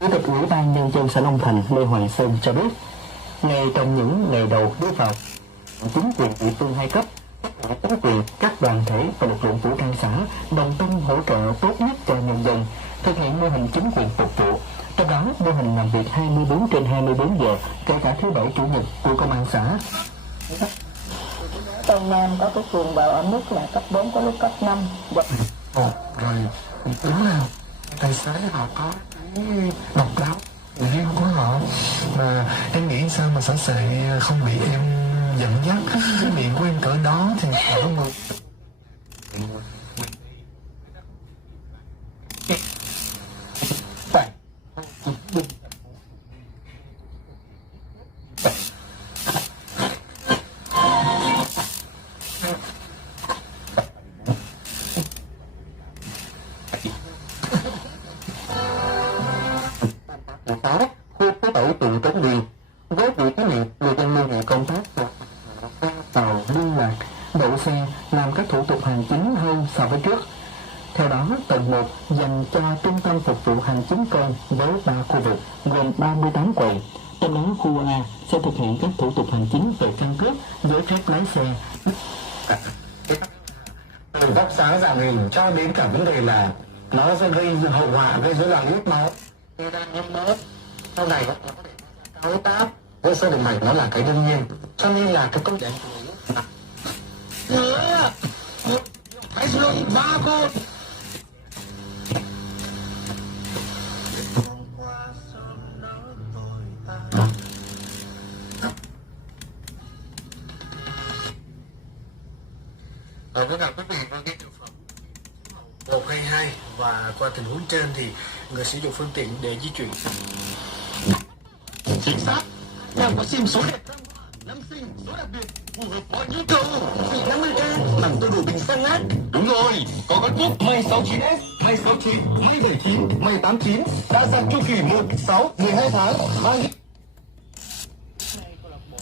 Chủ tịch Ủy ban Nhân dân xã Long Thành Lê Hoàng Sơn cho biết, ngay trong những ngày đầu bước vào, chính quyền địa phương hai cấp, chính quyền, các đoàn thể và lực lượng vũ trang xã đồng tâm hỗ trợ tốt nhất cho nhân dân, thực hiện mô hình chính quyền phục vụ. Trong đó, mô hình làm việc 24/24 giờ, kể cả thứ Bảy Chủ nhật của công an xã. Tây Nam có cái phường vào ở mức là cấp 4, có lúc cấp 5. Rồi đúng là tài xế họ có cái độc đáo riêng của họ, mà em nghĩ sao mà xã sẽ không bị em dẫn dắt. Cái miệng của em cỡ đó thì cỡ người khu phố 7 phường Trấn Điền với việc thí nghiệm người dân liên hệ công tác tàu liên lạc đậu xe làm các thủ tục hành chính hơn so với trước. Theo đó, tầng 1 dành cho trung tâm phục vụ hành chính công với 3 khu vực gồm 38 quầy. Trong đó khu A sẽ thực hiện các thủ tục hành chính về căn cước, giấy phép lái xe. từ vóc sáng dạng hình cho đến cả vấn đề là nó sẽ gây hậu họa, gây rối loạn huyết máu. Sau này có thể cao huyết áp, vỡ sơ động mạch, nó là cái đương nhiên. Cho nên là cái câu chuyện hãy dùng ba cô. Với cả quý vị và cái thực phẩm 1 hay 2, và qua tình huống trên thì người sử dụng phương tiện để di chuyển. Chính xác, em có sim số đẹp năm sinh, số đặc biệt phù hợp với nhu cầu. Vị 50k bằng tôi đủ bình xăng ác. Đúng rồi, có con thuốc May 69S, May 69, May 79, May 89 đã giảm chu kỳ 1, 6, 12 tháng. Câu lạc bộ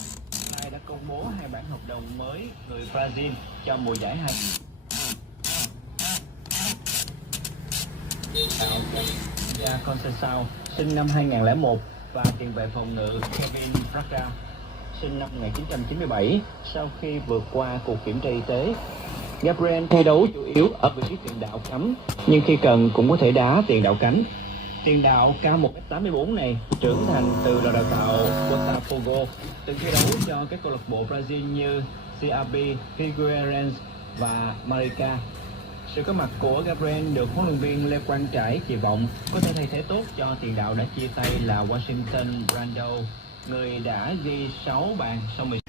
này đã công bố 2 bản hợp đồng mới người Brazil cho mùa giải 2. Conceição sinh năm 2001 và tiền vệ phòng ngự Kevin Braga sinh năm 1997 sau khi vượt qua cuộc kiểm tra y tế. Gabriel thi đấu chủ yếu ở vị trí tiền đạo cắm, nhưng khi cần cũng có thể đá tiền đạo cánh. Tiền đạo cao 1m84 này trưởng thành từ đội đào tạo Botafogo, từng thi đấu cho các câu lạc bộ Brazil như CRB, Figueirense và Marica. Sự có mặt của Gabriel được huấn luyện viên Lê Quang Trải kỳ vọng có thể thay thế tốt cho tiền đạo đã chia tay là Washington Brando, người đã ghi 6 bàn sau 10.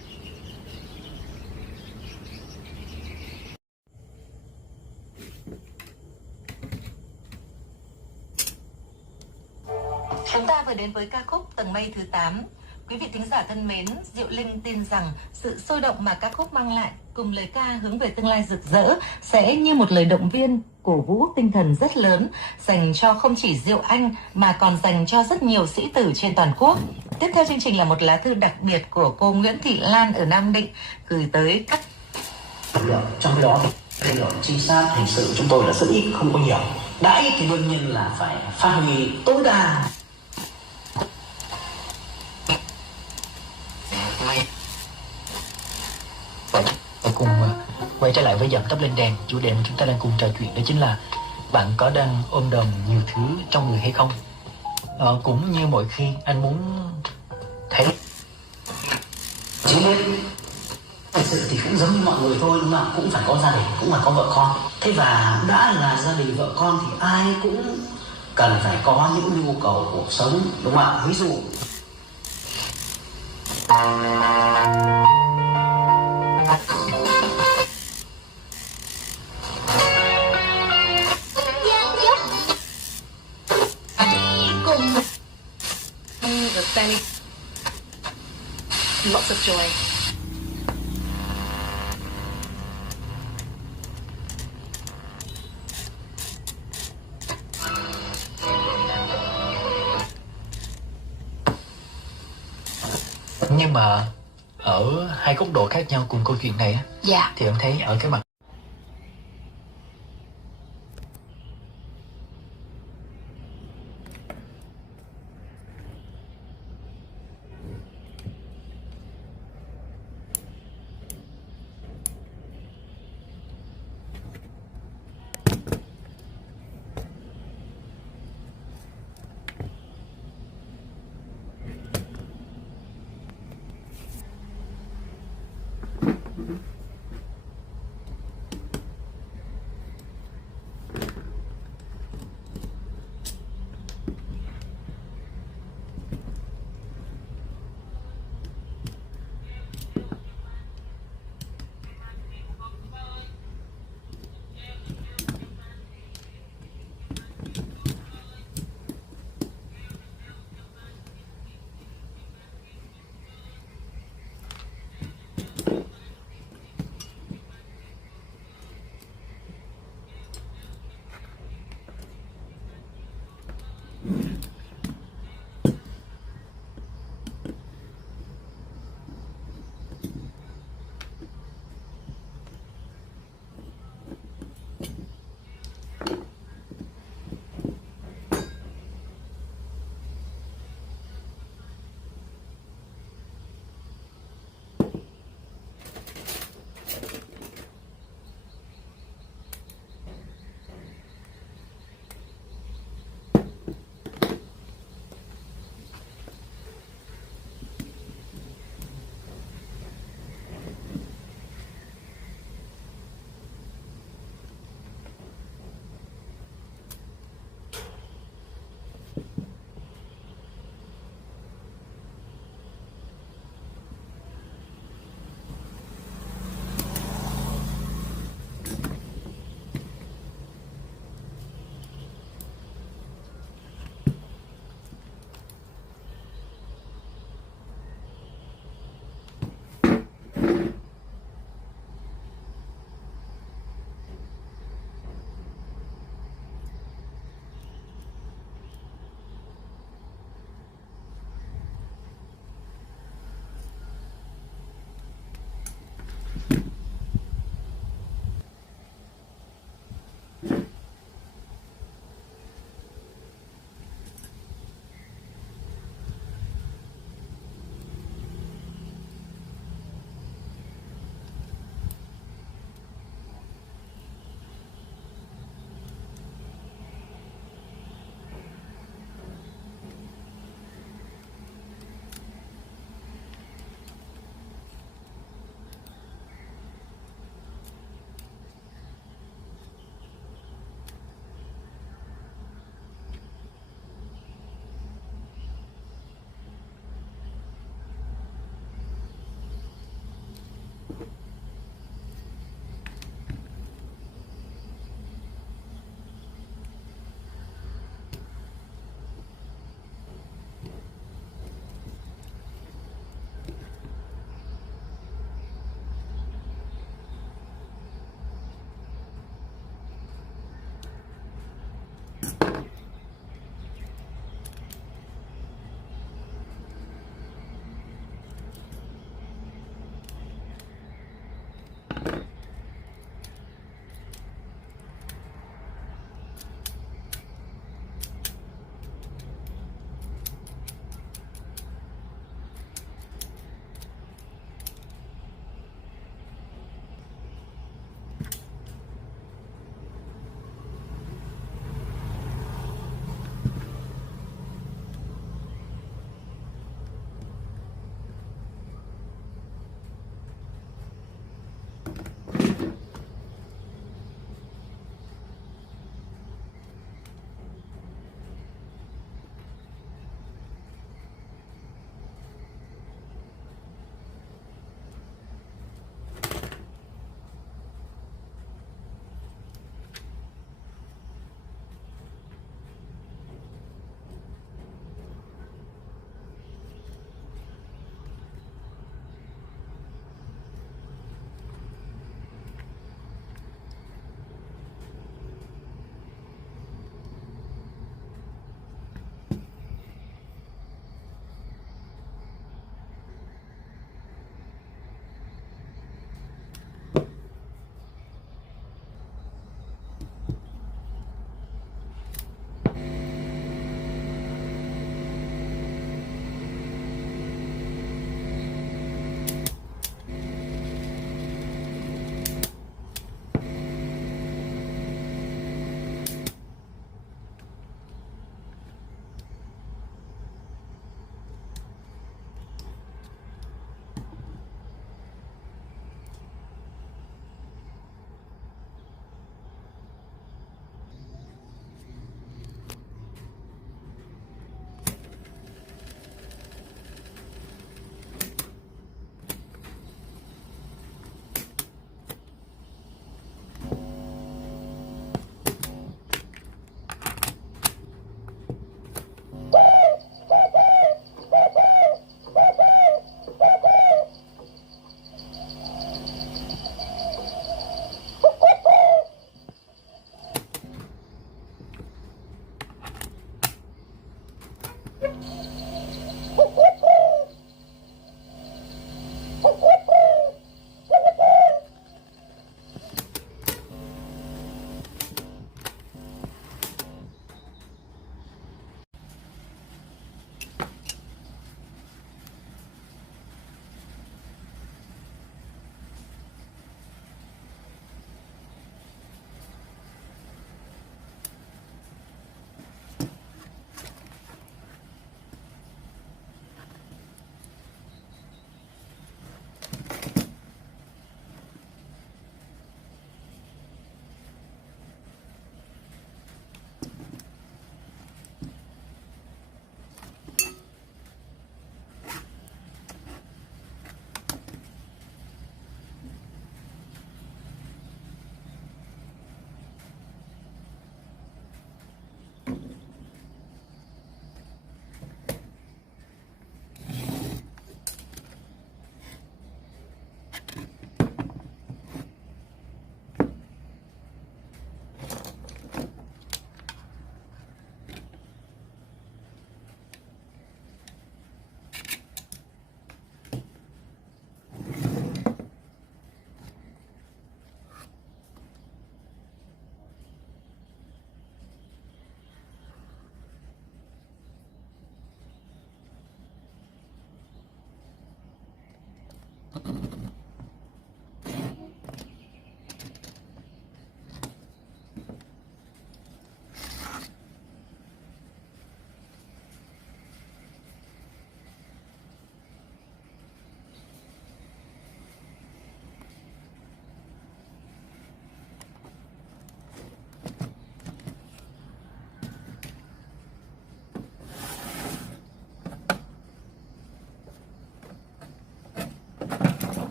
Chúng ta vừa đến với ca khúc Tầng Mây thứ 8. Quý vị thính giả thân mến, Diệu Linh tin rằng sự sôi động mà ca khúc mang lại cùng lời ca hướng về tương lai rực rỡ sẽ như một lời động viên, cổ vũ tinh thần rất lớn dành cho không chỉ Diệu Anh mà còn dành cho rất nhiều sĩ tử trên toàn quốc. Tiếp theo chương trình là một lá thư đặc biệt của cô Nguyễn Thị Lan ở Nam Định gửi tới các trong khi đó thì lượng trinh sát hình sự chúng tôi là rất ít, không có nhiều. Đã ít thì đương nhiên là phải phát huy tối đa. Và cùng quay trở lại với Dậm Tấp Lên Đèn. Chủ đề mà chúng ta đang cùng trò chuyện đó chính là bạn có đang ôm đồm nhiều thứ trong người hay không. Cũng như mọi khi anh muốn thấy chỉ biết thật sự thì cũng giống như mọi người thôi, nhưng mà cũng phải có gia đình, cũng phải có vợ con. Thế và đã là gia đình vợ con thì ai cũng cần phải có những nhu cầu cuộc sống, đúng không ạ? Ví dụ lots of joy. nhưng mà ở hai góc độ khác nhau cùng câu chuyện này á, thì em thấy ở cái mặt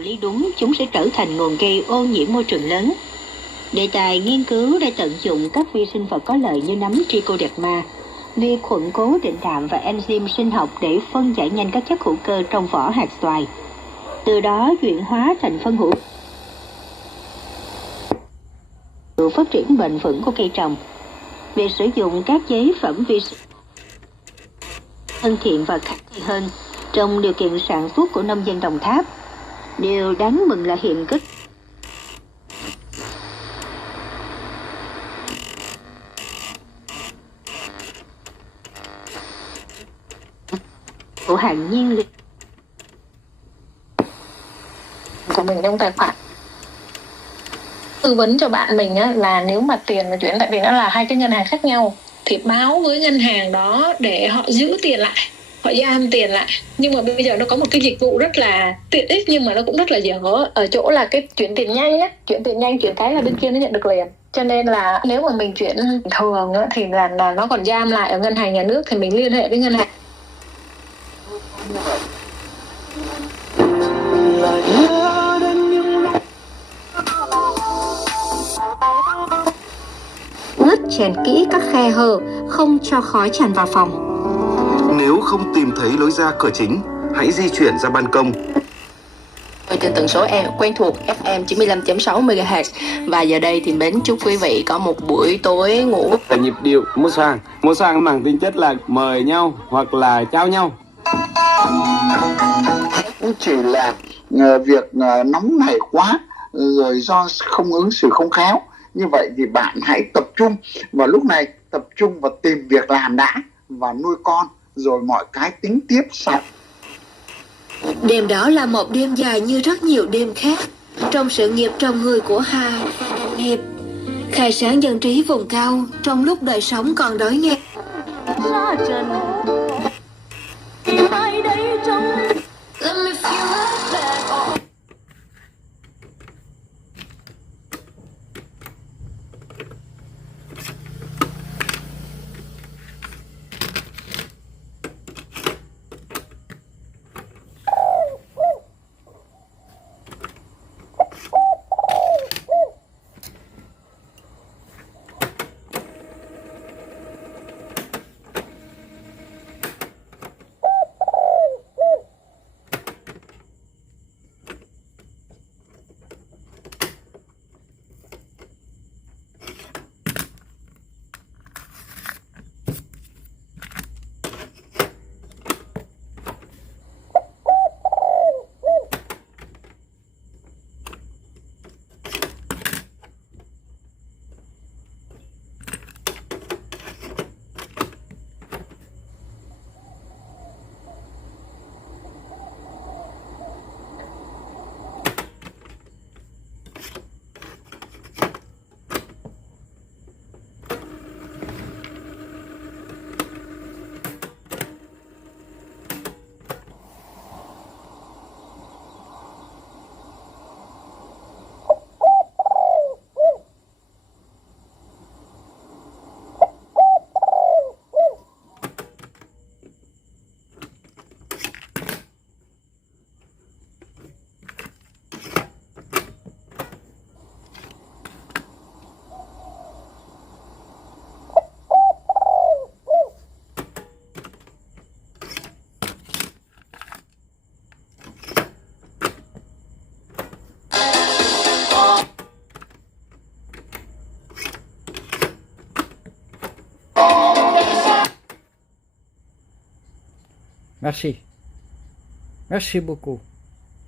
xử lý đúng, chúng sẽ trở thành nguồn gây ô nhiễm môi trường lớn. Đề tài nghiên cứu đã tận dụng các vi sinh vật có lợi như nấm Trichoderma, vi khuẩn cố định đạm và enzyme sinh học để phân giải nhanh các chất hữu cơ trong vỏ hạt xoài, từ đó chuyển hóa thành phân hữu cơ phát triển bền vững của cây trồng. Việc sử dụng các chế phẩm vi sinh thân thiện và khả thi hơn trong điều kiện sản xuất của nông dân Đồng Tháp. Điều đáng mừng là hiện kết của hàng nhiên liệu của mình trong tài khoản. Tư vấn cho bạn mình á, là nếu mà tiền mà chuyển, tại vì nó là hai cái ngân hàng khác nhau, thì báo với ngân hàng đó để họ giữ tiền lại, họ giam tiền lại. Nhưng mà bây giờ nó có một cái dịch vụ rất là tiện ích, nhưng mà nó cũng rất là dở ở chỗ là cái chuyển tiền nhanh á, chuyển tiền nhanh, chuyển cái là bên kia nó nhận được liền. Cho nên là nếu mà mình chuyển thường á, thì là nó còn giam lại ở ngân hàng nhà nước, thì mình liên hệ với ngân hàng. ngớt chèn kỹ các khe hở, không cho khói tràn vào phòng. Nếu không tìm thấy lối ra cửa chính, hãy di chuyển ra ban công. Trên tần số quen thuộc FM 95.6 MHz. Và giờ đây thì mến chúc quý vị có một buổi tối ngủ. Là nhịp điệu mua xoàng mang tính chất là mời nhau hoặc là trao nhau. Cũng chỉ là việc nóng nảy quá rồi do không ứng xử không khéo. Như vậy thì bạn hãy tập trung vào lúc này, tập trung vào tìm việc làm đã và nuôi con, rồi mọi cái tính tiếp sau. Đêm đó là một đêm dài như rất nhiều đêm khác trong sự nghiệp trồng người của Hà và Đặng Hiệp. Khai sáng dân trí vùng cao trong lúc đời sống còn đói nghèo. Merci. Merci beaucoup.